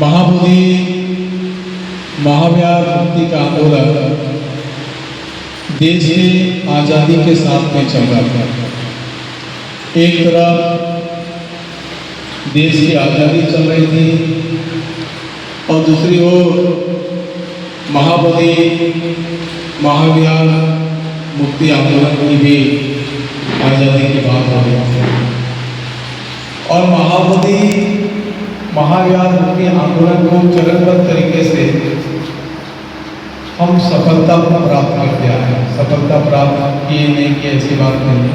महाबोधि महाव्यार मुक्ति का आंदोलन देश में आज़ादी के साथ में चल रहा था। एक तरफ देश की आज़ादी चल रही थी और दूसरी ओर महाबोधि महाव्यार मुक्ति आंदोलन की भी आज़ादी की बात हो रही थी और महाबोधि महाव्यार मुक्ति आंदोलन को चरणबद्ध तरीके से हम सफलता प्राप्त करते आए हैं। सफलता प्राप्त किए नहीं कि ऐसी बात नहीं।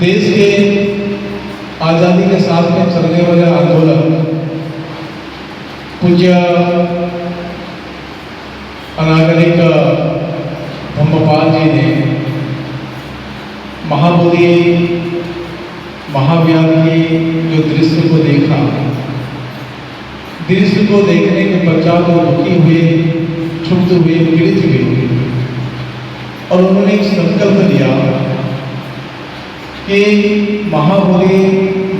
देश के आजादी के साथ में चलने वाले आंदोलन पूज्य अनागरिक धम्मपाल जी ने महाबोधि महाव्यार के जो दृश्य को देखा, दृश्य को देखने के पश्चात वो दुखी हुए, क्षुब्ध हुए, पीड़ित हुए और उन्होंने एक संकल्प लिया कि महाबोधि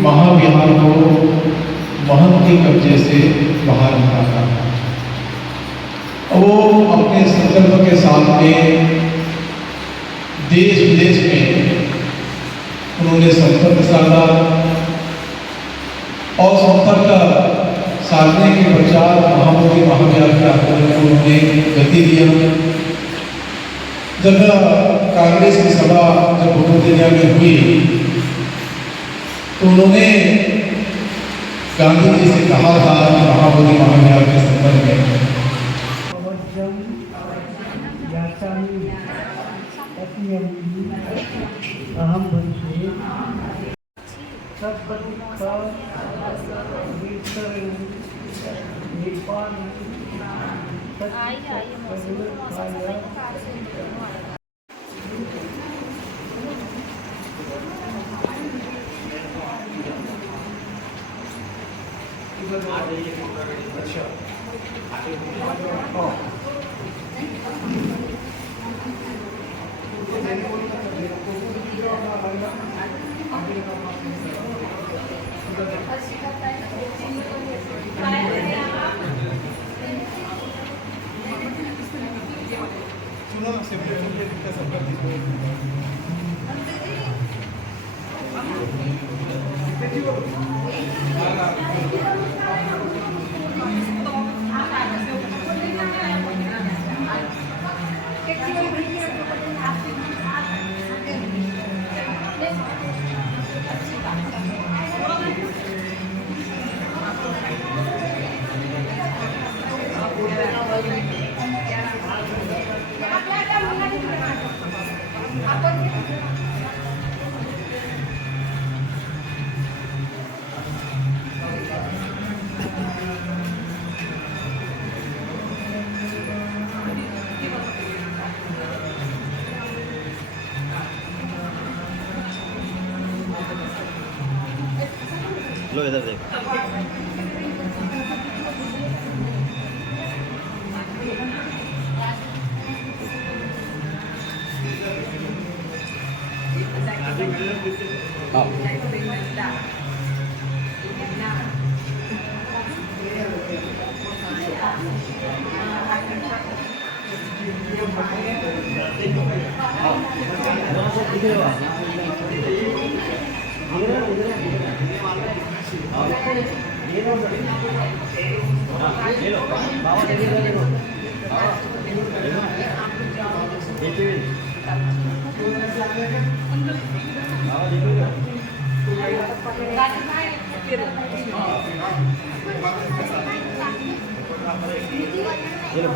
महाव्यार को महंत के कब्जे से बाहर निकालना था। वो अपने संकल्प के साथ में देश विदेश में उन्होंने संपर्क साधा और संपर्क साधने के पश्चात महाबोधि महाव्यार के आंदोलन को उन्होंने गति दिया। जब कांग्रेस की सभा जब वडोदरा में हुई तो उन्होंने गांधी जी से कहा था कि महाबोधि महाव्यार के संबंध में अहम अच्छा लो इधर देख। लो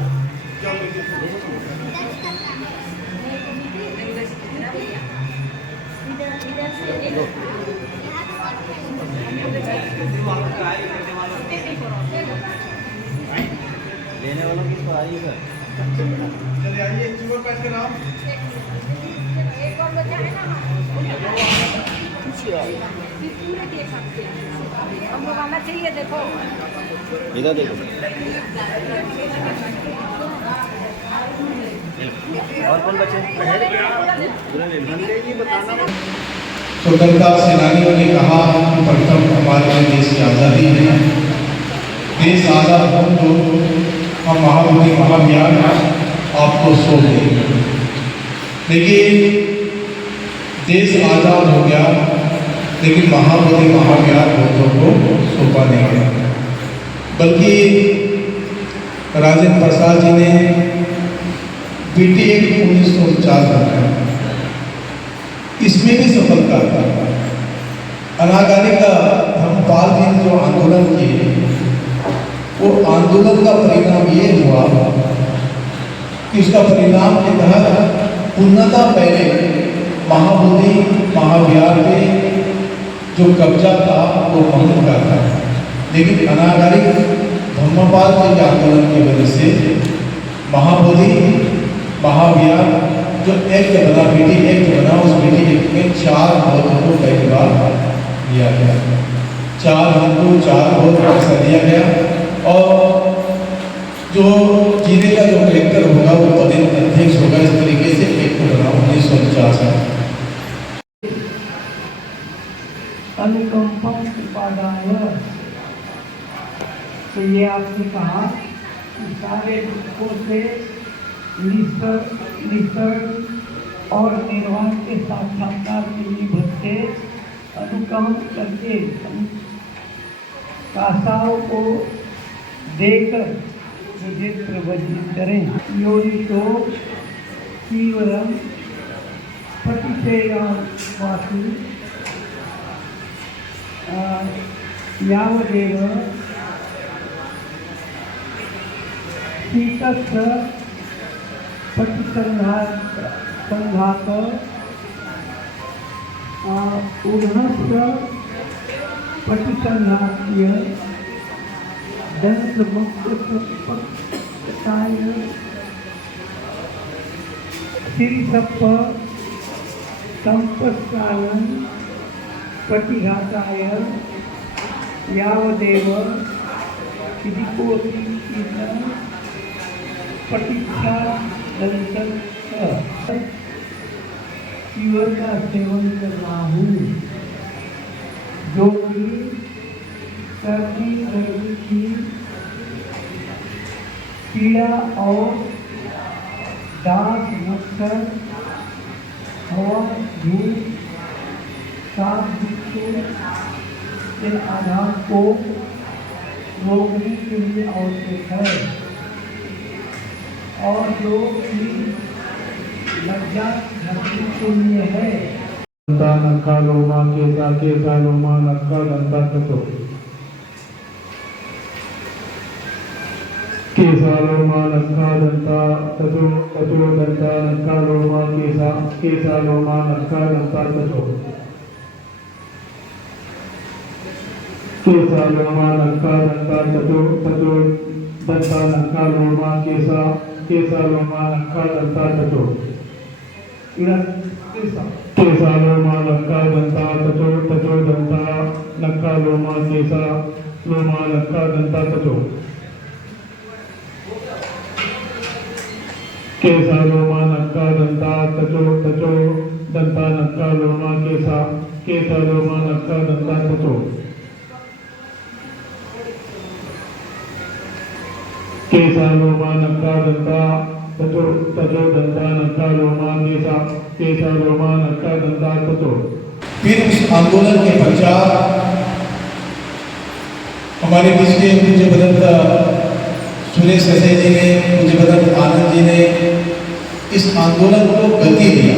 लेने वालों की तो आई है। चलिए आइए जुगल पैच का नाम एक और बचा है ना पूरे देख सकते हैं हम लोग आना चाहिए देखो इधर देखो और कौन बचे बताना। स्वतंत्रता सेनानियों ने कहा कि प्रथम हमारे देश की आज़ादी है, देश आज़ाद हो तो हम महाबोधि महाविहार आपको सौंप देंगे। देखिए देश आज़ाद हो गया लेकिन महाबोधि महाविहार बौद्धों को सौंपा नहीं गया, बल्कि राजेंद्र प्रसाद जी ने बीटी एक्ट 1949 बनाया, इसमें भी सफलता था। अनागारी का धर्मपाल जी ने जो आंदोलन किए वो आंदोलन का परिणाम ये हुआ कि उसका परिणाम के तहत पूर्णतः पहले महाबोधि महाविहार पे जो कब्जा था वो महंत का था, लेकिन अनागारी धर्मपाल जी के आंदोलन की वजह से महाबोधि महाविहार जो एक्ट बना बीटी एक्ट बना उस बीटी एक्ट में 4 बौद्धों को पहली बार दिया गया, 4 हिंदू 4 बौद्ध ऐसा दिया गया। और जो जिले का जो कलेक्टर होगा वो पदेन अध्यक्ष होगा। इस तरीके से एक्ट बना 1949 में। अनुकंपा उपादाय, तो ये आपने कहा कि सारे दुखों से निसर्ग और निर्वाण के साक्षात्कार के लिए भक्ते अनुकंप करके कासाओं को देकर मुझे प्रवचित करें। योनितो तीव्रम पतिशेयावासी यावदेव शीतस्थ प्रतिसंघात उन्नत प्रतिसंघातीय दंतमुक्त श्रीसप्प संपस्कालन प्रतिघाताय यावदेव किदिकोऽपि प्रतीक्षा दंतन ईवर का सेवन कर रहा हूँ, जो कि सर्दी गर्मी की पीड़ा और डांस मच्छर हवा धूप साफ बिच्छू के आधार को रोकने के लिए आवश्यक है, और जो कि लज्जा धरती के लिए है। नक्का लोमा केसा लोमा नक्का दंता ततो केसा लोमा नक्का दंता ततो ततो दंता नक्का लोमा केसा लोमा नक्का दंता ततो केसा लोमा नक्का दंता ततो ततो दंता नक्का लोमा केसा लोमा नक्का दंता ततो केसा लोमा नक्का दंता ततो ततो दंता नक्का लोमा केसा लोमा नक्का दंता ततो केसा लोमा नक्का दंता ततो ततो दंता नक्का लोमा केसा लोमा नक्का दंता ततो केसा लोमा नक्का दंता ततो ततो दंता नक्का लोमा केसा लोमा नक्का दंता ततो। फिर उस आंदोलन के पश्चात हमारे बीच के पूज्य भदंत सुरेश ससे जी ने, पूज्य भदंत आनंद जी ने इस आंदोलन को गति दिया।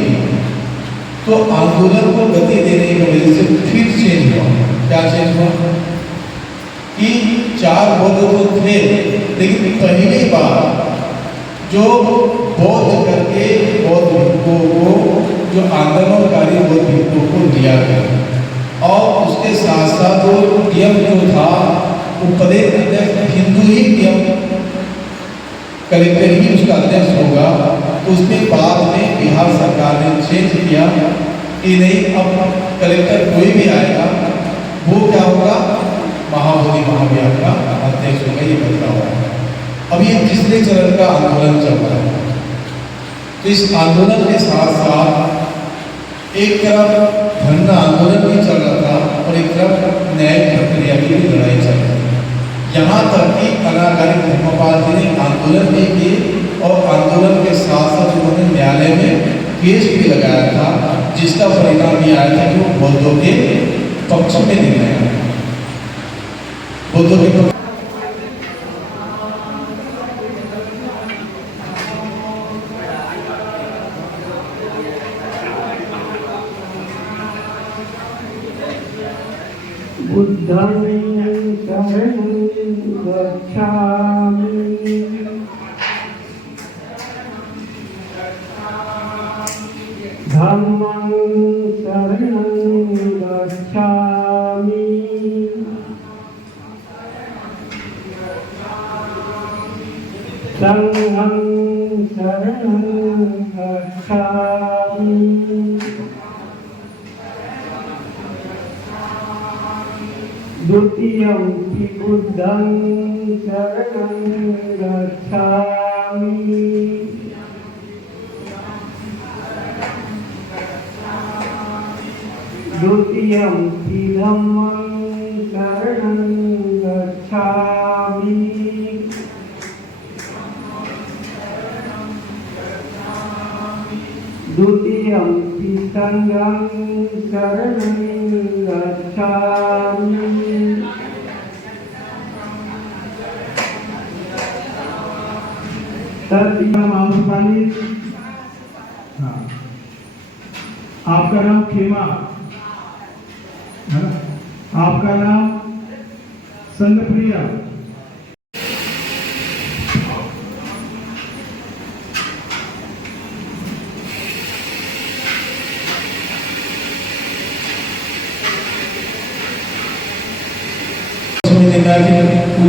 तो आंदोलन को गति देने की वजह से फिर चेंज हुआ। क्या चेंज हुआ कि 4 बौद्ध तो थे, लेकिन पहली बार जो बौद्ध करके बौद्ध भिक्षुओं को, जो आंदोलनकारी बौद्ध भिक्षुओं को दिया गया, और उसके साथ साथ वो नियम जो था वो पदे हिंदू ही नियम कलेक्टर ही उसका अध्यक्ष होगा। तो उसमें बाद में बिहार सरकार ने चेंज किया कि नहीं, अब कलेक्टर कोई भी आएगा वो क्या होगा, महाबोधि महाविहार का अध्यक्ष होगा। ये बदलाव है। अब ये तीसरे चरण का आंदोलन चल रहा है। तो इस आंदोलन के साथ साथ एक तरफ धरना आंदोलन भी चल रहा था और एक तरफ न्यायिक प्रक्रिया की भी लड़ाई चल रही है। यहाँ तक कि अनाकारिक धर्मपाल जी ने आंदोलन भी किए और आंदोलन के साथ साथ उन्होंने न्यायालय में केस भी लगाया था, जिसका परिणाम ये आया था कि वो बौद्धों के पक्ष में निर्णय आया। बौद्धों के बुद्धं शरणं गच्छामि धम्मं शरणं गच्छामि संघं शरणं गच्छामि द्वितीयं हि बुद्धं शरणं गच्छामि द्वितीयं हि धम्मं शरणं गच्छामि द्वितीयं हि संघं शरणं गच्छामि। हाँ, आपका नाम खेमा है ना, आपका नाम संगप्रिया,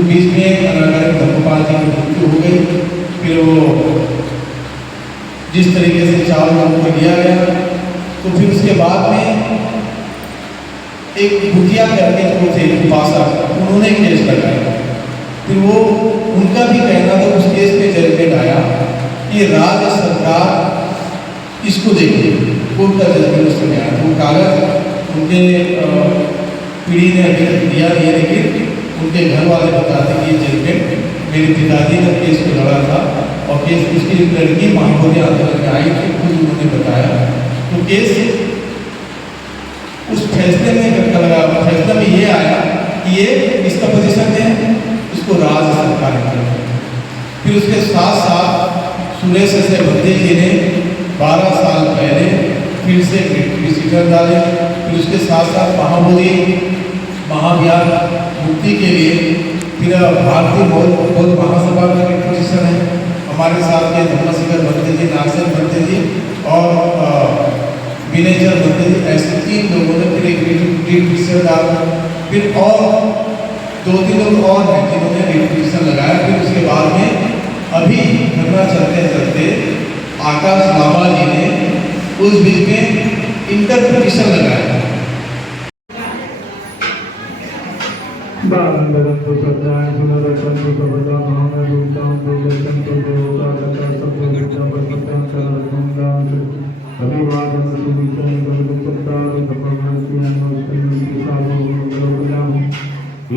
बीच में अनाकारिक धर्मपाल जी की मृत्यु हो गई। फिर वो जिस तरीके से 4 लोगों को लिया गया, तो फिर उसके बाद में एक भुटिया करके जो थे उपासक, उन्होंने केस लगाया। फिर वो उनका भी कहना था, उस केस में जजमेंट आया कि राज्य सरकार इसको देखिए, कोर्ट का जजमेंट उस समय आया। वो कागज उनके पीढ़ी ने अभी तक दिया नहीं है, लेकिन उनके घर वाले बताते कि ये जजमेंट मेरे पिताजी ने केस को लड़ा था और केस उसकी लड़की महाबोधि आंदोलन में आई थी, खुद उन्होंने बताया। तो केस उस फैसले में फैसला में ये आया कि ये इसका पोजीशन है, इसको राज्य सरकार ने किया। फिर उसके साथ साथ सुरेश से बंदे जी ने 12 साल पहले फिर से डिसीजन डाले। फिर उसके साथ साथ महाबोधि महाविहार मुक्ति के लिए फिर भारतीय बौद्ध महासभा का एक पोजीशन है। हमारे साथ के धर्मशिखर बंदे जी, नागसेन बंदे जी और विनयचर बंदे जी, ऐसे 3 लोगों ने फिर एक पिटीशन डाला। फिर और 2-3 लोग और हैं जिन्होंने पिटीशन लगाया। फिर उसके बाद में अभी घटना चलते चलते आकाश बाबा जी ने उस बीच में इंटरप्रिटेशन लगाया। बालंदरंतु सदाय सुनरंतु सबदा महामदुतां देवसंतु देवता सत्य विद्यापतिं सर्वगुणां अभिवादन सुविचार गणचत्तार धर्ममानसियां नमस्ते साधु मंगलम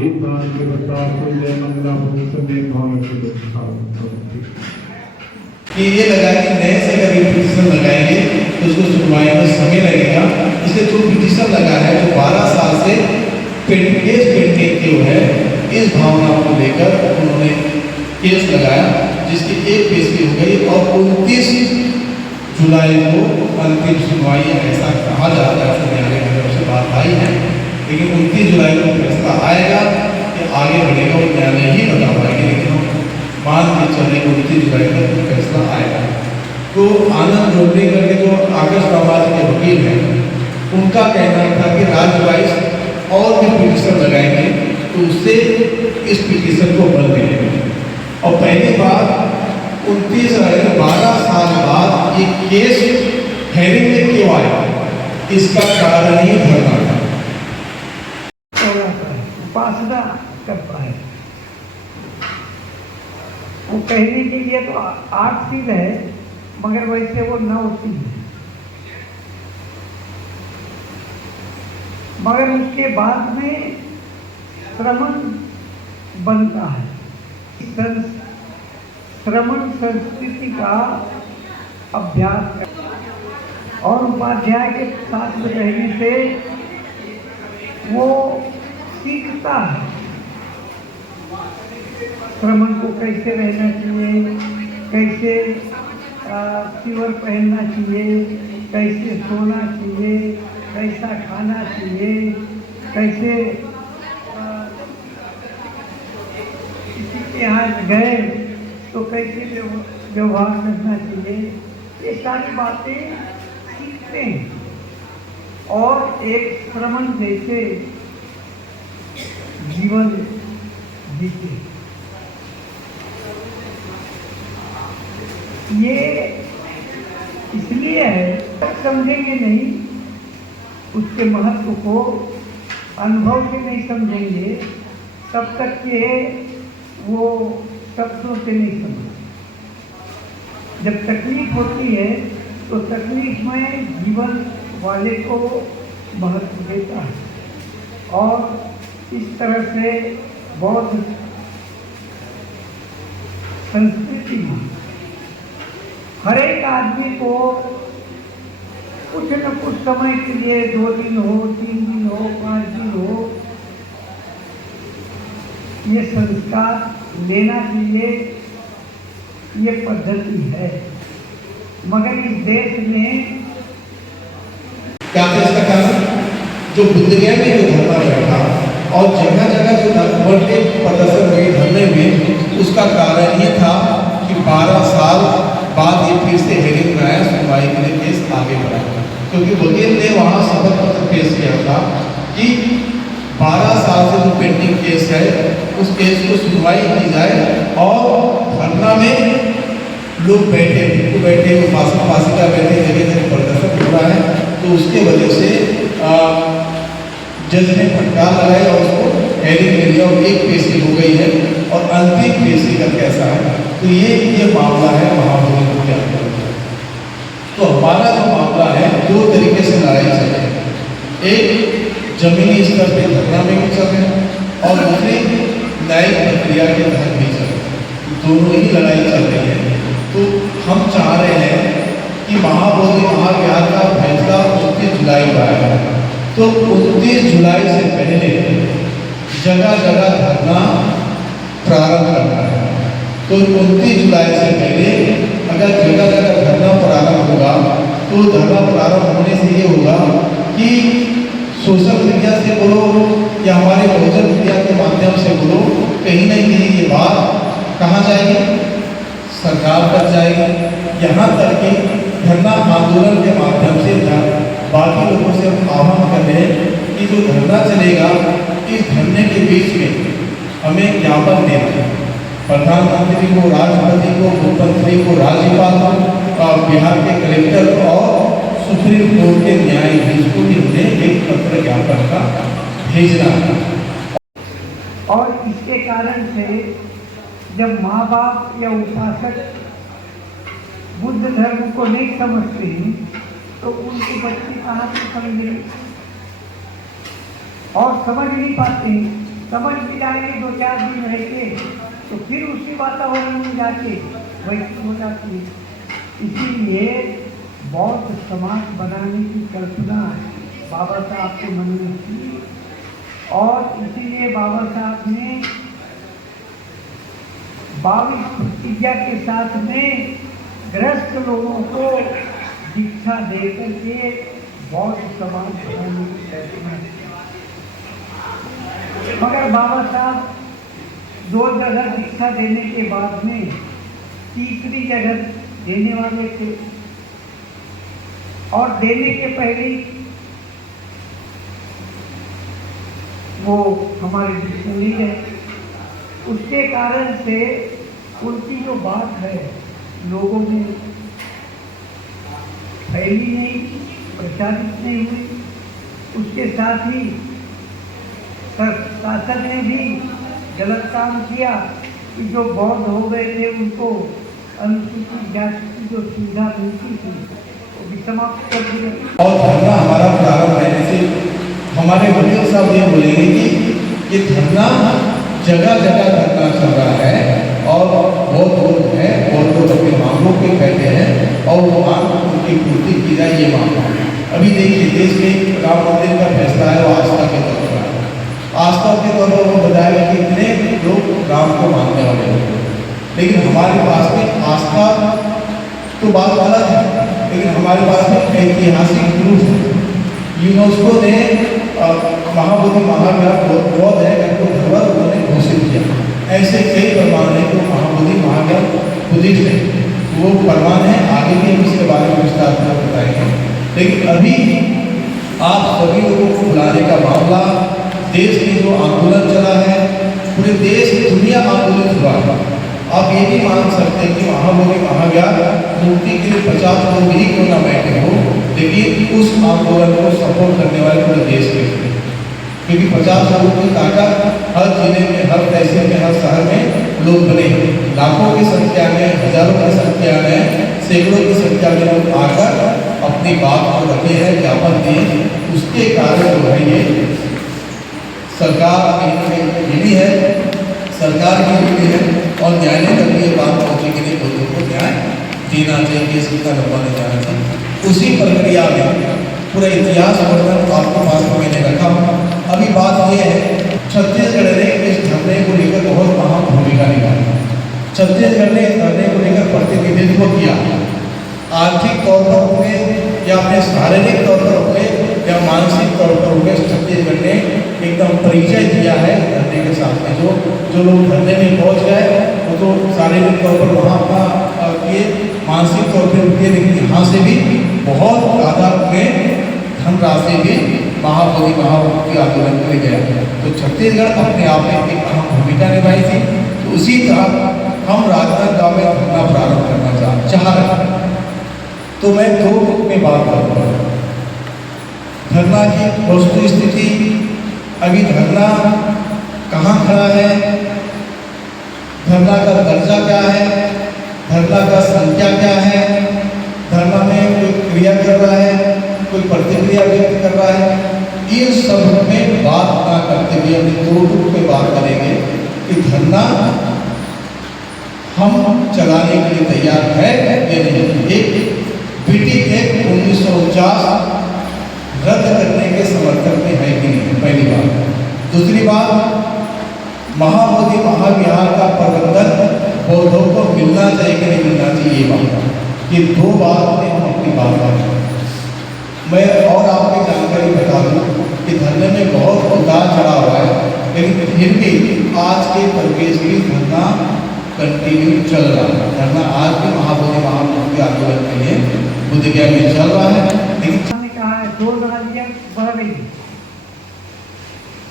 एक बार के बता जय मंगला सभी भाव से कि ये लगाया कि नए से अगर पिटीशन लगाएंगे तो उसको सुनवाई में समय लगेगा। इसलिए जो पिटीशन लगा है, जो 12 साल से केस पेंडिंग जो है, इस भावना को लेकर उन्होंने केस लगाया, जिसकी एक पेशगी हो गई और 29 जुलाई को अंतिम सुनवाई, ऐसा कहा जाता है, न्यायालय की तरफ से बात आई है। लेकिन 29 जुलाई को फैसला आएगा कि आगे बढ़ेगा वो न्यायालय ही बता पाएंगे, लेकिन हम मान के चले 29 जुलाई तक फैसला आएगा। तो आनंद जोड़ने करके जो आकाश बाबा जी के वकील हैं, उनका कहना था कि राज्य वाइज और भी पिटीशन लगाएंगे तो उससे इस पिटीशन को बल मिलेगा। और पहली बार 12 साल बाद ये केस हेरिंग में क्यों आया, इसका कारण ही धर्म था। थोड़ा सा उपासना करता है, वो कहने के लिए तो आर्टफुल है, मगर वैसे वो न होती है। मगर उसके बाद में श्रमण बनता है। श्रमण संस्कृति का अभ्यास कर और उपाध्याय के साथ में रहने से वो सीखता है श्रमण को कैसे रहना चाहिए, कैसे सिवर पहनना चाहिए, कैसे सोना चाहिए, कैसा खाना चाहिए, कैसे किसी के यहाँ गए तो कैसे व्यवहार करना चाहिए, ये सारी बातें सीखते हैं और एक श्रमण जैसे जीवन जीते। ये इसलिए है, समझेंगे नहीं उसके महत्व को, अनुभव से नहीं समझेंगे तब तक के वो शब्दों से नहीं समझ। जब तकलीफ होती है तो तकलीफ में जीवन वाले को महत्व देता है और इस तरह से बौद्ध संस्कृति में हर एक आदमी को कुछ न कुछ समय के लिए 2 दिन हो, 3 दिन हो, 5 दिन हो, ये संस्कार लेना चाहिए, ये पद्धति है। मगर इस देश में क्या था इसका कारण? जो बुद्धगया में जो धरना बैठा और जगह जगह जो धर्म के प्रदर्शन हुए, धरने हुए, उसका कारण ये था कि 12 साल बाद ये फिर से हेरिंग में आया, सुनवाई के लिए केस आगे बढ़ा, क्योंकि वकील ने वहाँ शपथ पत्र पेश किया था कि 12 साल से जो पेंडिंग केस है उस केस को सुनवाई की जाए। और धरना में लोग बैठे उपासिका बैठे, जगह जगह प्रदर्शन हो रहा है, तो उसके वजह से जज ने फटकार लगाई और उसको हेरिंग में लिया और एक पेशी हो गई है और अंतिम पेशी का कैसा है। तो ये मामला है महाबोधि हत्या। तो हमारा जो मामला है 2 तरीके से लड़ाई चल रही है, एक जमीनी स्तर पे धरना में भी चल रहे हैं और दूसरी न्यायिक प्रक्रिया के तहत भी चल रहे हैं। दोनों ही लड़ाई चल रही है। तो हम चाह रहे हैं कि महाबोधि महाविहार का फैसला 29 जुलाई को आएगा, तो 29 जुलाई से पहले जगह जगह धरना प्रारंभ करना है। तो 29 जुलाई से पहले अगर जगह जगह धरना प्रारंभ होगा तो धरना प्रारंभ होने से ये होगा कि सोशल मीडिया से बोलो या हमारे बहुजन मीडिया के माध्यम से बोलो, कहीं ना कहीं ये बात कहाँ जाएगी, सरकार तक जाएगी। यहाँ तक कि धरना आंदोलन के माध्यम से बाकी लोगों से हम आह्वान कर रहे हैं कि जो धरना चलेगा, इस धरने के बीच में हमें ज्ञापन देना है प्रधानमंत्री को, राष्ट्रपति को, मुख्यमंत्री को, राज्यपाल को, बिहार के कलेक्टर को और सुप्रीम कोर्ट के न्यायाधीश को भी उन्हें एक पत्र ज्ञापन का भेजना है। और इसके कारण से जब माँ बाप या उपासक बुद्ध धर्म को नहीं समझते हैं तो उनकी बच्ची कहाँ से समझेंगे और समझ नहीं पाते हैं। समझ भी जाएंगे 2-4 दिन रहते तो फिर उसी वातावरण में जाके वैसी हो जाती है। इसीलिए बौद्ध समाज बनाने की कल्पना बाबा साहब के मन में थी और इसीलिए बाबा साहब ने 22 प्रतिज्ञा के साथ में ग्रस्त लोगों को दीक्षा देकर के बौद्ध समाज बनाने की कल्पना की। मगर बाबा साहब 2 जगह दीक्षा देने के बाद में तीसरी जगह देने वाले थे और देने के पहले वो हमारे डिक्शनरी है। उसके कारण से उनकी जो बात है लोगों में फैली नहीं, प्रचारित नहीं हुई। उसके साथ ही शासन ने भी गलत काम किया कि जो बौद्ध हो गए थे उनको अनुसूचित जाति की जो सुविधा मिलती थी वो भी समाप्त कर दिया। और धरना हमारा प्रारंभ रहने से हमारे वकील साहब ये बोलेंगे कि ये धरना जगह जगह धरना चल रहा है और बहुत लोग हैं, बहुत लोग अपनी मांगों पे बैठे हैं और वो मांग उनकी पूर्ति की जाए, ये मांग है। अभी देखिए देश में राम मंदिर का फैसला है, वो आस्था के तौर पर है। आस्था के तौर पर वो बताएगा कि इतने लोग राम को मानने वाले हैं, लेकिन हमारे पास में आस्था तो बात अलग है, लेकिन हमारे पास में ऐतिहासिक प्रूफ है। यूनेस्को ने महाबोधि महाविहार बौद्ध है उनको धरोहर उन्होंने घोषित किया। ऐसे कई प्रमाण हैं जो महाबोधि महाविहार बुद्धिस्ट है, वो प्रमाण है, आगे भी हम इसके बारे में विस्तार से बताएंगे। लेकिन अभी आप सभी लोगों को बुलाने का मामला, देश में जो आंदोलन चला है, पूरे देश दुनिया आंदोलित हुआ है। आप ये भी मान सकते हैं कि महाबोधि महाविहार मूर्ति के लिए 50 लोग ही क्यों ना बैठे हो, लेकिन उस आंदोलन को सपोर्ट करने वाले पूरे देश के थे, क्योंकि 50 लोगों की ताकत हर जिले में, हर तहसील में, हर शहर में लोग बने, लाखों की संख्या में, हजारों की संख्या में, सैकड़ों की संख्या में लोग आकर अपनी बात को रखे हैं, ज्ञापन दिए। उसके कारण जो है ये सरकार ये भी है, सरकार की भी है और न्यायालय तक ये बात पहुँचे कि नहीं लोगों को न्याय देना चाहिए, केस का लंबा नहीं जाना चाहिए। उसी प्रक्रिया में पूरा इतिहास वर्णन आपके पास में मैंने रखा। अभी बात यह है, छत्तीसगढ़ ने इस धरने को लेकर बहुत अहम भूमिका निभाई। छत्तीसगढ़ ने इस धरने को लेकर प्रतिनिधित्व किया, आर्थिक तौर पर हुए या अपने शारीरिक तौर पर हुए या मानसिक तौर पर हुए, छत्तीसगढ़ ने एकदम परिचय दिया है धरने के साथ में। जो लोग धरने में पहुँच गए वो तो शारीरिक तौर पर वहाँ अपना किए, मानसिक तौर पर किए, लेकिन यहाँ से भी बहुत ज़्यादा में धनराशि भी महाबोधि महामुक्ति आंदोलन के लिए गया। तो छत्तीसगढ़ अपने आप में एक अहम भूमिका निभाई थी। तो उसी तरह हम राजनांदगांव में धरना प्रारंभ करना चाह रहे हैं। तो मैं 2 मिनट में बात करूँगा धरना की वस्तु स्थिति। अभी धरना कहाँ खड़ा है, धरना का दर्जा क्या है, धरना का संख्या क्या है, धरना में कोई क्रिया कर रहा है, कोई प्रतिक्रिया व्यक्त कर रहा है, इन सब में बात ना करते हुए हम 2 टूक पे बात करेंगे कि धरना हम चलाने के लिए तैयार है या नहीं। एक बीटी एक्ट 1949 रद्द करने के समर्थन में है कि नहीं, पहली बात। दूसरी बात, महाबोधि महाविहार का प्रबंधन बौद्धों को मिलना चाहिए कि नहीं मिलना चाहिए, ये बात। ये 2 बात में हम अपनी बात करें। मैं और आपको जानकारी बता दूं कि धरने में बहुत उतार चढ़ा हुआ है, लेकिन फिर भी आज के परिवेश में धरना कंटिन्यू चल रहा है। धरना आज भी महाबोधि महामुक्ति आंदोलन के लिए बुद्धगया में चल रहा है। लेकिन 2 नालियाँ बह रही,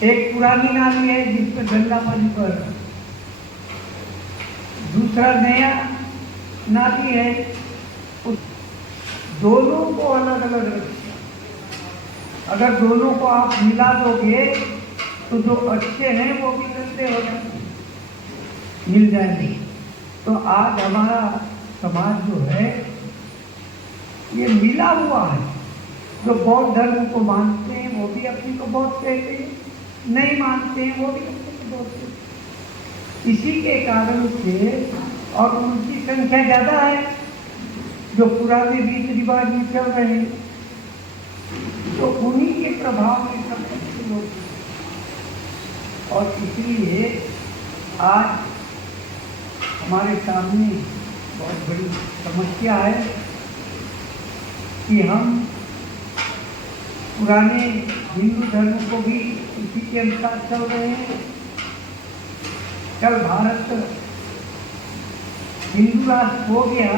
एक पुरानी नाली है जिस पर गंगा पानी बह रहा है, दूसरा नया नाली है। उस दोनों को अलग अलग रखिए। अगर दोनों को आप मिला दोगे तो जो अच्छे हैं वो भी गंदे हो जाएंगे, मिल जाएंगे। तो आज हमारा समाज जो है ये मिला हुआ है। जो बौद्ध धर्म को मानते हैं वो भी अपने को बौद्ध कहते हैं, नहीं मानते हैं वो भी अपने को बौद्ध कहते हैं। इसी के कारण से और उनकी संख्या ज़्यादा है जो पुराने रीति रिवाज में चल रहे हैं, तो उन्हीं के प्रभाव में सब लोग, और इसलिए आज हमारे सामने बहुत बड़ी समस्या है कि हम पुराने हिंदू धर्म को भी इसी के अनुसार चल रहे हैं। कल भारत हिंदू राष्ट्र हो गया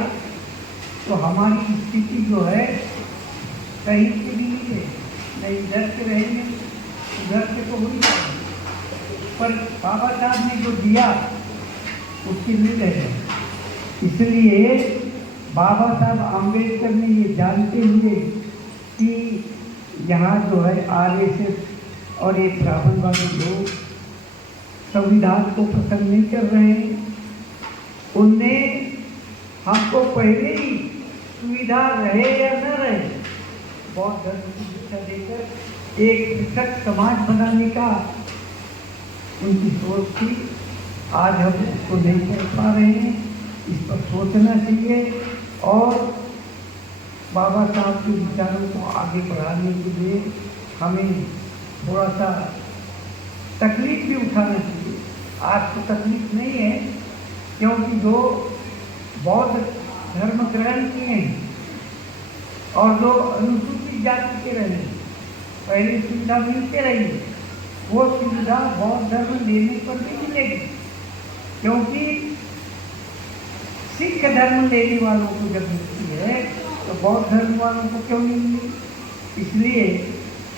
तो हमारी स्थिति जो है कहीं से भी नहीं है, नहीं इधर से रहेंगे उधर से तो हो ही जाएंगे, पर बाबा साहब ने जो दिया उसकी मिल है। इसलिए बाबा साहब आम्बेडकर ने ये जानते हुए कि यहाँ जो है आरएसएस और एक ब्राह्मणवादी लोग संविधान को पसंद नहीं कर रहे हैं, उनने हमको पहले ही सुविधा रहे या न रहे बौद्ध धर्म की शिक्षा देकर एक पृथक समाज बनाने का उनकी सोच थी। आज हम उसको नहीं कर पा रहे हैं, इस पर सोचना चाहिए और बाबा साहब के विचारों को आगे बढ़ाने के लिए हमें थोड़ा सा तकलीफ भी उठाना चाहिए। आज तो तकलीफ नहीं है, क्योंकि जो बौद्ध धर्म ग्रहण किए हैं और जो अनुसूचित जाति के रहे पहले सुविधा मिलते रही, वो सुविधा बौद्ध धर्म लेने पर नहीं मिलेगी, क्योंकि सिख धर्म लेने वालों को जब मिलती है तो बौद्ध धर्म वालों को क्यों नहीं मिली? इसलिए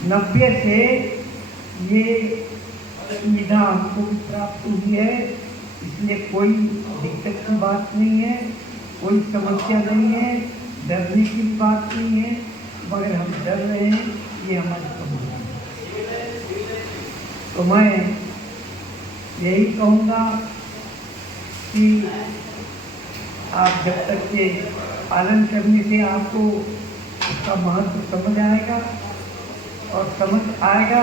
90 से ये सुविधा हमको भी प्राप्त हुई है, इसलिए कोई दिक्कत की बात नहीं है, कोई समस्या नहीं है, डरने की बात नहीं है, मगर हम डर रहे हैं, ये हमारी समस्या है। तो मैं यही कहूँगा कि आप जब तक के पालन करने से आपको उसका महत्व समझ आएगा और समझ आएगा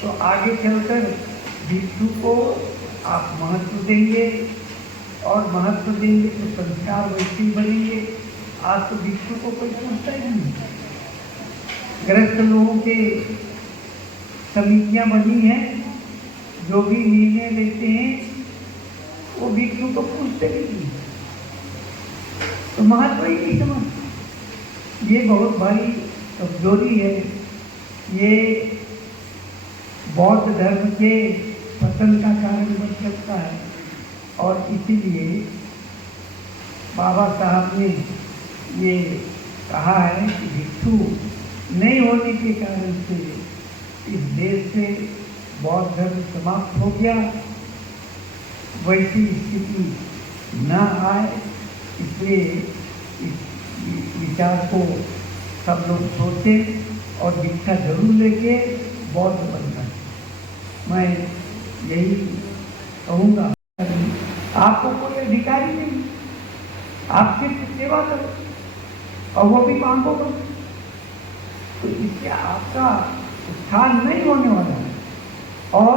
तो आगे चलकर भिक्षु को आप महत्व देंगे और महत्व देंगे तो संस्कार वैसे ही बनेंगे। आज तो भिक्षु को कोई पूछता ही नहीं। ग्रस्त लोगों के समितियां बनी हैं, जो भी निर्णय लेते हैं वो भिक्षु को पूछते नहीं, तो महत्व ही नहीं समझ। ये बहुत भारी कमजोरी है, ये बौद्ध धर्म के पतन का कारण बन सकता है। और इसीलिए बाबा साहब ने ये कहा है कि भिक्षु नहीं होने के कारण से इस देश से बौद्ध धर्म समाप्त हो गया, वैसी स्थिति न आए, इसलिए इस विचार को सब लोग सोचें और दीक्षा जरूर लेके बौद्ध बनना। मैं यही कहूँगा, आपको कोई अधिकारी नहीं, आप सिर्फ सेवा करो और वो भी मांगो मत, तो इससे आपका उत्थान नहीं होने वाला है। और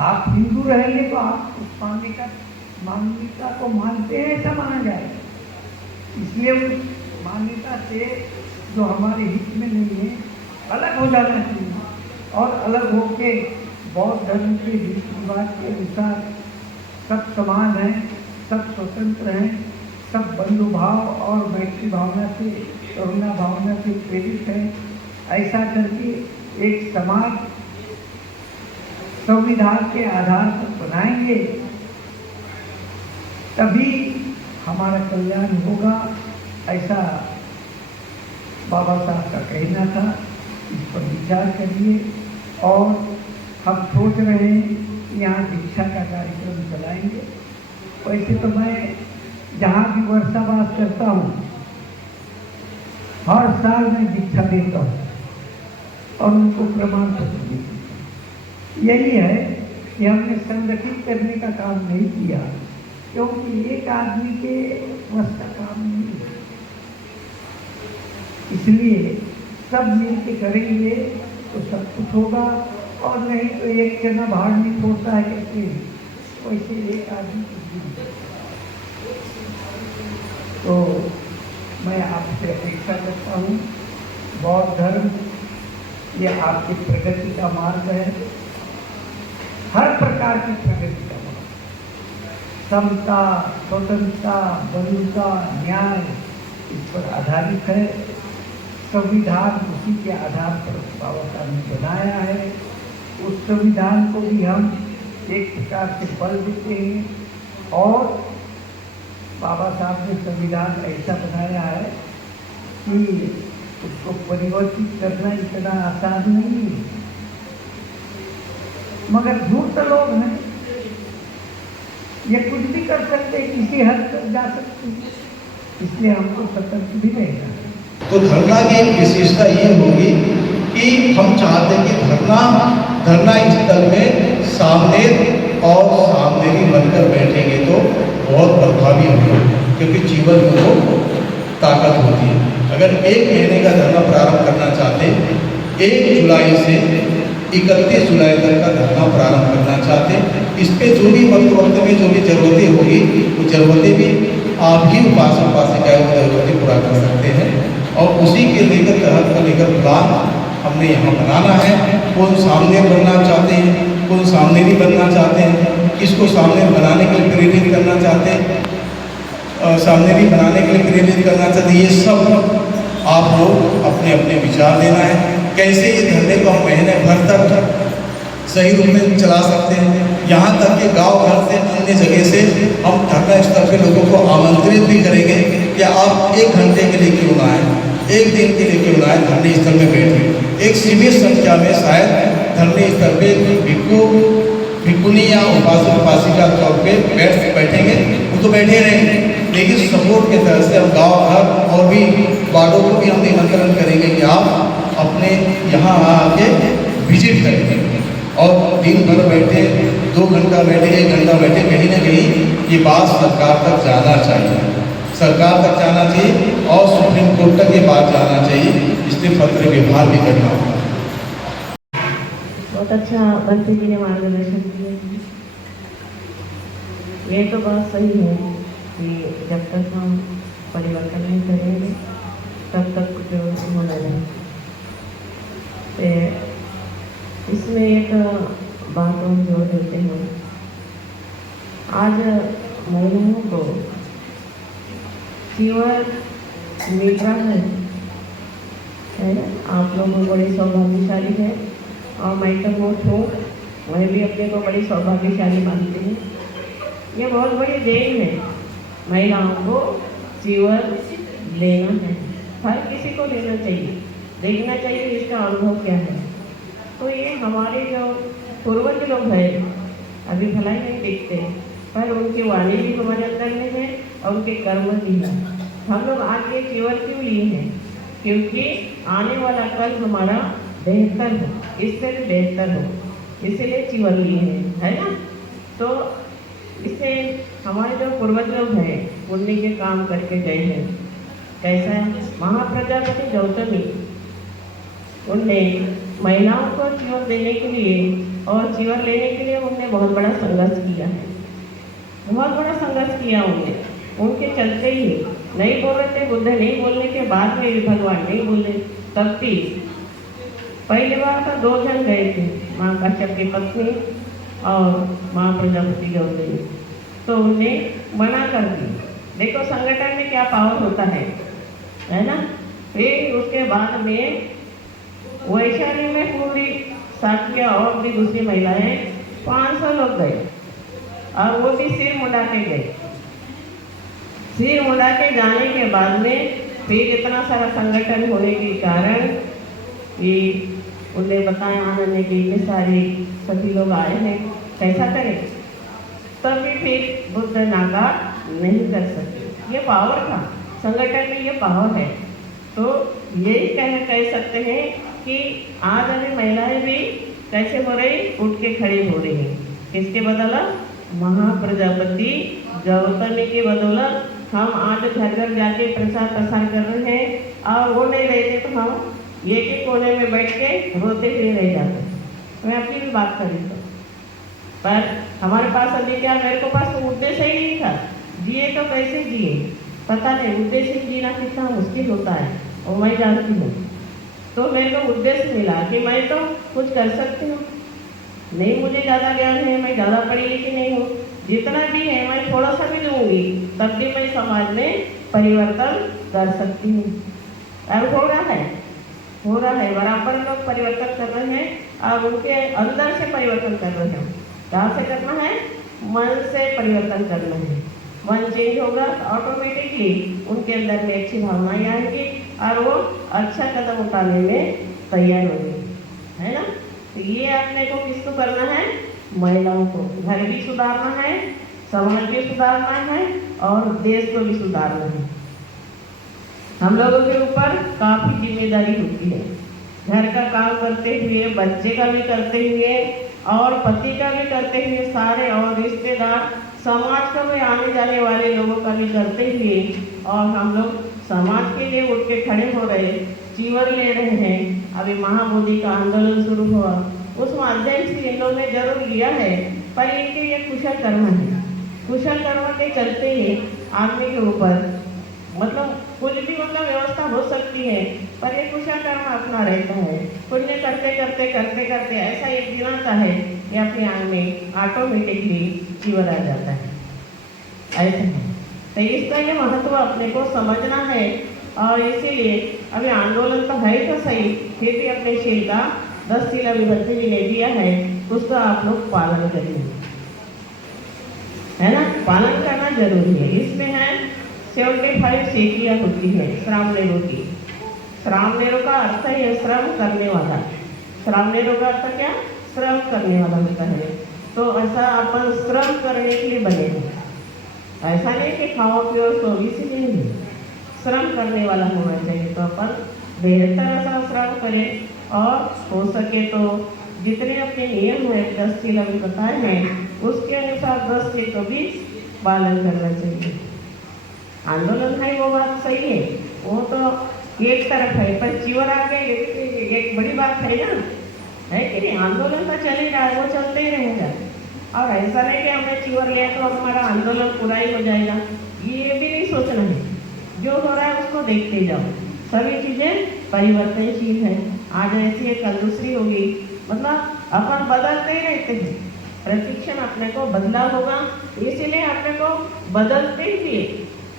आप हिंदू रहेंगे तो आप उस मान्यता को मानते हैं, ऐसा माना जाए, इसलिए उस मान्यता से जो हमारे हित में नहीं है अलग हो जाना चाहिए और अलग होके बौद्ध धर्म के रीति रिवाज के अनुसार सब समान हैं, सब स्वतंत्र हैं, सब बंधु भाव और मैत्री भावना से, करुणा भावना से प्रेरित हैं। ऐसा करके एक समाज संविधान के आधार पर बनाएंगे, तभी हमारा कल्याण होगा, ऐसा बाबा साहब का कहना था। इस पर विचार करिए और हम सोच रहे हैं कि यहाँ दीक्षा का कार्यक्रम चलाएंगे। वैसे तो मैं जहाँ भी वर्षावास करता हूँ हर साल मैं दीक्षा देता हूँ और उनको प्रमाण पत्र देता हूँ। यही है कि हमने संगठित करने का काम नहीं किया, क्योंकि एक आदमी के वश का काम नहीं है, इसलिए सब मिलके करेंगे तो सब कुछ होगा, और नहीं तो एक चना भाड़ नहीं छोड़ता है कहते हैं, वैसे एक आदमी कुछ नहीं। तो मैं आपसे अपेक्षा करता हूँ, बौद्ध धर्म ये आपकी प्रगति का मार्ग है, हर प्रकार की प्रगति का मार्ग, समता, स्वतंत्रता, बंधुता, न्याय इस पर आधारित है। संविधान उसी के आधार पर बाबा साहब ने बनाया है, उस संविधान को भी हम एक प्रकार से बल देते हैं और बाबा साहब ने संविधान ऐसा बनाया है कि उसको परिवर्तित करना इतना आसान नहीं है, मगर धूर्त लोग हैं, ये कुछ भी कर सकते, किसी हद तक जा सकते हैं, इसलिए हमको सतर्क भी रहना है। तो धरना की एक विशेषता ये होगी कि हम चाहते हैं कि धरना स्थल में सामने और सामने बनकर बैठेंगे तो बहुत प्रभावी होगा, क्योंकि जीवन में वो ताकत होती है। अगर 1 महीने का धरना प्रारंभ करना चाहते हैं, 1 जुलाई से 31 जुलाई तक का धरना प्रारंभ करना चाहते हैं, इस पे जो भी वक्त में जो भी जरूरतें होगी वो जरूरतें भी आप ही उपासक उपासिकाएं वो जरूरतें पूरा कर सकते हैं। और उसी के लेकर तहत को लेकर प्लान हमने यहाँ बनाना है। कौन सामने बनना चाहते हैं, कौन सामने नहीं बनना चाहते हैं, किसको सामने बनाने के लिए प्रेरित करना चाहते हैं, सामने नहीं बनाने के लिए प्रेरित करना चाहते हैं, ये सब आप लोग अपने अपने विचार देना है। कैसे ये धरने को हम महीने भर तक सही रूप में चला सकते हैं, यहाँ तक कि गांव घर से अन्य जगह से हम धरना स्थल पे लोगों को आमंत्रित भी करेंगे कि आप 1 घंटे के लिए क्यों ना आए, 1 दिन के लिए क्यों ना आए, धरने स्थल में बैठे। एक सीमित संख्या में शायद धरने स्थल पे भिक्खुनी या उपासक उपासिका तौर पे बैठेंगे, वो तो बैठे रहेंगे, लेकिन सपोर्ट के तरह से हम गाँव घर और भी वार्डों को भी हम निमंत्रण करेंगे कि आप अपने यहाँ आके विजिट करेंगे और दिन भर बैठे, 2 घंटा बैठे, 1 घंटा बैठे, कहीं ना कहीं ये बात सरकार तक जाना चाहिए, सरकार तक जाना चाहिए और सुप्रीम कोर्ट तक ये बात जाना चाहिए। इसलिए पत्र व्यवहार भी करना होगा। बहुत अच्छा मंत्री जी ने मार्गदर्शन किया। ये तो बात सही है कि जब तक हम परिवर्तन नहीं करेंगे तब तक कुछ होना नहीं। इसमें एक बात और जोड़ देते हैं, आज महिलाओं को चीवर मिल रहा है ना। आप लोग बड़े सौभाग्यशाली हैं और मैं तो बहुत हूँ, मैं भी अपने को बड़ी सौभाग्यशाली मानती हूँ। ये बहुत बड़ी देन है, महिलाओं को चीवर लेना है, हर किसी को लेना चाहिए, देखना चाहिए इसका अनुभव क्या है। तो ये हमारे जो पूर्वज लोग हैं अभी भलाई नहीं दिखते, पर उनकी वाणी भी हमारे अंदर में है और उनके कर्म भी है। हम लोग आज ये चीवर क्यों लिए हैं? क्योंकि आने वाला कल हमारा बेहतर हो, इससे भी बेहतर हो, इसीलिए चीवर लिए हैं, है ना। तो इससे हमारे जो पूर्वज लोग हैं पुण्य के काम करके गए हैं। कैसा है, महाप्रजापति गौतमी उनने महिलाओं को चीवर देने के लिए और चीवर लेने के लिए उनने बहुत बड़ा संघर्ष किया है, बहुत बड़ा संघर्ष किया उनने। उनके चलते ही नहीं बोल रहे थे, बुद्ध नहीं बोलने के बाद में भी भगवान नहीं बोले, तब भी पहली बार तो 2 जन गए थे, माँ कश्यप की पत्नी और माँ प्रजापति गौतमी, तो उन्हें मना कर दी। देखो संगठन में क्या पावर होता है ना। फिर उसके बाद में वैशाली में पूरी साथिया और भी दूसरी महिलाएं 500 लोग गए और वो भी सिर मुड़ा के गए। सिर मुड़ा के जाने के बाद में फिर इतना सारा संगठन होने के कारण कि उन्हें बताया आनंद के इतने सारे सभी लोग आए हैं, कैसा करें, तभी फिर बुद्ध नाकार नहीं कर सकते। ये पावर था, संगठन में ये पावर है। तो यही कह सकते हैं कि आज अभी महिलाएं भी कैसे हो रही, उठ के खड़ी हो रही हैं। किसके बदौलत? महाप्रजापति गौतमी की बदौलत हम आज घर घर जाके प्रचार प्रसार कर रहे हैं और वो नहीं रहते तो हम एक ही कोने में बैठ के रोते हुए रह जाते। मैं अपनी भी बात करी तो, पर हमारे पास अभी क्या, मेरे को पास तो उद्देश्य ही नहीं था, जिए तो कैसे जिए पता नहीं, उद्देश्य जीना कितना मुश्किल होता है और मैं जानती हूँ। तो मेरे को उद्देश्य मिला कि मैं तो कुछ कर सकती हूँ, नहीं मुझे ज़्यादा ज्ञान है, मैं ज़्यादा पढ़ी लिखी नहीं हूँ, जितना भी है मैं थोड़ा सा भी दूँगी तब भी मैं समाज में परिवर्तन कर सकती हूँ। अब हो रहा है, बराबर लोग परिवर्तन कर रहे हैं और उनके अंदर से परिवर्तन कर रहे हैं। कहाँ से करना है? मन से परिवर्तन करना है। मन चेंज होगा तो ऑटोमेटिकली उनके अंदर में अच्छी भावनाएं आएंगी और वो अच्छा कदम उठाने में तैयार होंगे, है ना। तो ये अपने को किसको करना है? महिलाओं को। घर भी सुधारना है, समाज भी सुधारना है और देश को भी सुधारना है। हम लोगों के ऊपर काफ़ी जिम्मेदारी होती है। घर का काम करते हुए, बच्चे का भी करते हुए और पति का भी करते हुए, सारे और रिश्तेदार समाज का भी आने जाने वाले लोगों का भी करते हुए, और हम लोग समाज के लिए उठ के खड़े हो रहे, चीवर ले रहे हैं। अभी महाबोधि का आंदोलन शुरू हुआ, उस माध्यम से इन लोगों ने जरूर लिया है, पर इनके ये कुशल कर्म है। कुशल कर्म के चलते ही आदमी के ऊपर मतलब कुछ भी व्यवस्था हो सकती है, पर ये कुशल कर्म अपना रहता है। पुण्य करते करते करते करते ऐसा एक दिन आता है कि अपने आंग में ऑटोमेटिकली जीवन आ जाता है। ऐसा है, तो इसका ये महत्व अपने को समझना है। और इसीलिए अभी आंदोलन तो है तो सही, फिर भी अपने शील का 10 शील विभक्ति जी ने दिया है, उसका आप लोग पालन करिए, है ना। पालन करना जरूरी है। इसमें है 75 सेकियाँ होती है श्रामणेरों की। श्रामणेरों का अर्थ है श्रम करने वाला। श्रामणेरों का अर्थ क्या? श्रम करने वाला होता है। तो ऐसा अपन श्रम करने के लिए बने हैं, ऐसा नहीं कि खाओ पियो सो, इसीलिए श्रम करने वाला होना चाहिए। तो अपन बेहतर ऐसा श्रम करें, और हो सके तो जितने अपने नियम है 10 शील अभी बताए हैं, उसके अनुसार 10 शील को भी पालन करना चाहिए। आंदोलन है वो बात सही है, वो तो एक तरफ है, पर चीवर आ गए एक बड़ी बात है ना, है कि नहीं। आंदोलन तो चलेगा, वो चलते ही रहेगा। और ऐसा नहीं कि हमने चीवर लिया तो हमारा आंदोलन पूरा ही हो जाएगा, ये भी नहीं सोचना है। जो हो रहा है उसको देखते जाओ, सभी चीज़ें परिवर्तनशील है। आज ऐसी है, कल दूसरी होगी, मतलब अपन बदलते ही रहते हैं। प्रतिक्षण अपने को बदला होगा, इसीलिए अपने को बदलते ही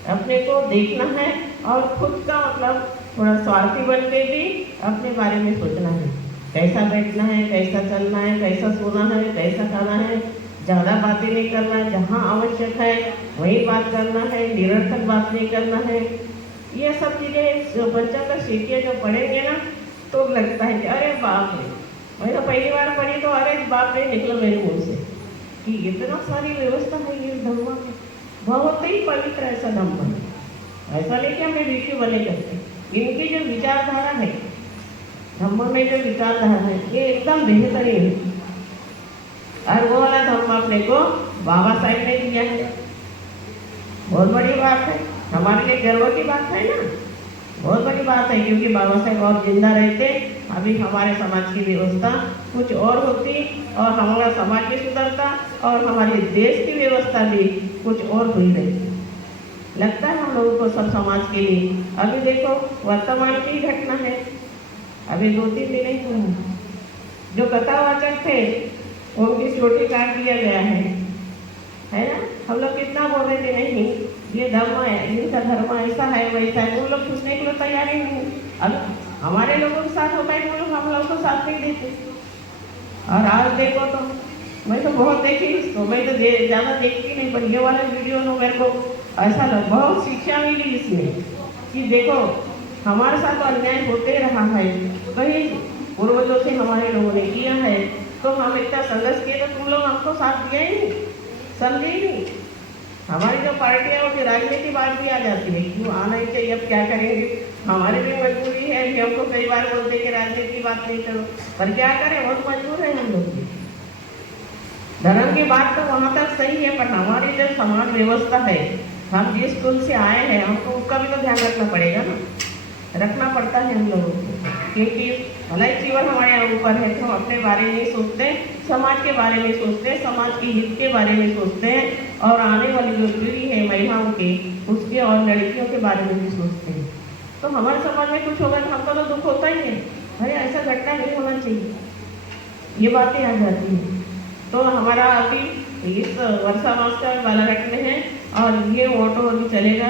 अपने को देखना है, और खुद का मतलब थोड़ा स्वार्थी बन के भी अपने बारे में सोचना है। कैसा बैठना है, कैसा चलना है, कैसा सोना है, कैसा खाना है, ज़्यादा बातें नहीं करना है, जहाँ आवश्यक है वही बात करना है, निरर्थक बात नहीं करना है। ये सब चीज़ें 75 सेकियाँ जो पढ़ेंगे ना, तो लगता है कि अरे बाप रे, मैं तो पहली बार पढ़ी तो अरे बाप रे निकला मेरे मुँह से कि इतना सारी व्यवस्था है इस धर्म में। बहुत ही पवित्र ऐसा धर्म है। ऐसा नहीं कि हमने वीडियो बने करते, इनकी जो विचारधारा है, धर्म में जो विचारधारा है, ये एकदम बेहतरीन है। और वो वाला धर्म अपने को बाबा साहेब ने दिया है, बहुत बड़ी बात है, हमारे लिए गर्व की बात है ना, बहुत बड़ी बात है। क्योंकि बाबा साहेब और जिंदा रहते, अभी हमारे समाज की व्यवस्था कुछ और होती, और हमारा समाज भी सुधरता, और हमारे देश की व्यवस्था भी कुछ और हुई रहती। लगता है हम लोगों को सब समाज के लिए। अभी देखो वर्तमान की घटना है, अभी 2-3 दिन ही हुआ, जो कथावाचक थे उनकी चोटी काट दिया गया है ना। हम लोग कितना बोल रहे थे नहीं ये धर्म है, इनका धर्म ऐसा है वैसा है, उन लोग सुनने के लिए तैयार ही नहीं। अब हमारे लोगों के साथ होता है, वो लोग हम लोग को साथ नहीं देते। और आज देखो तो मैं तो बहुत देखी इसको, मैं तो ज़्यादा देखती नहीं, पर ये वाला वीडियो में मेरे को ऐसा लगा, बहुत शिक्षा मिली इसमें कि देखो हमारे साथ अन्याय होते रहा है, कहीं पूर्वजों से हमारे लोगों ने किया है, तो हम इतना संघर्ष किए तो तुम लोग हमको साथ दिया ही नहीं, समझे ही नहीं। हमारी जो पार्टियाँ होती राजनीति बात भी आ जाती है, क्यों आना ही चाहिए, अब क्या करेंगे, हमारी भी मजबूरी है। कि हमको कई बार बोलते हैं कि राजनीति बात नहीं करो, पर क्या करें, बहुत मजबूर है हम लोग भी। धर्म की बात तो वहाँ तक सही है, पर हमारी जो समाज व्यवस्था है, हम जिस कुल से आए हैं, हमको उसका भी तो ध्यान रखना पड़ेगा ना, रखना पड़ता है हम लोगों को। क्योंकि भलाई जीवन हमारे ऊपर है, तो हम अपने बारे में सोचते हैं, समाज के बारे में सोचते हैं, समाज के हित के बारे में सोचते हैं, और आने वाली जो पीढ़ी है महिलाओं की, उसके और लड़कियों के बारे में भी सोचते हैं। तो हमारे समाज में कुछ होगा तो हमको तो दुख होता ही है, अरे ऐसा घटना नहीं होना चाहिए, ये बातें आ जाती हैं। तो हमारा अभी इस वर्षा मास का बालाघाट में है, और ये ऑटो अभी चलेगा।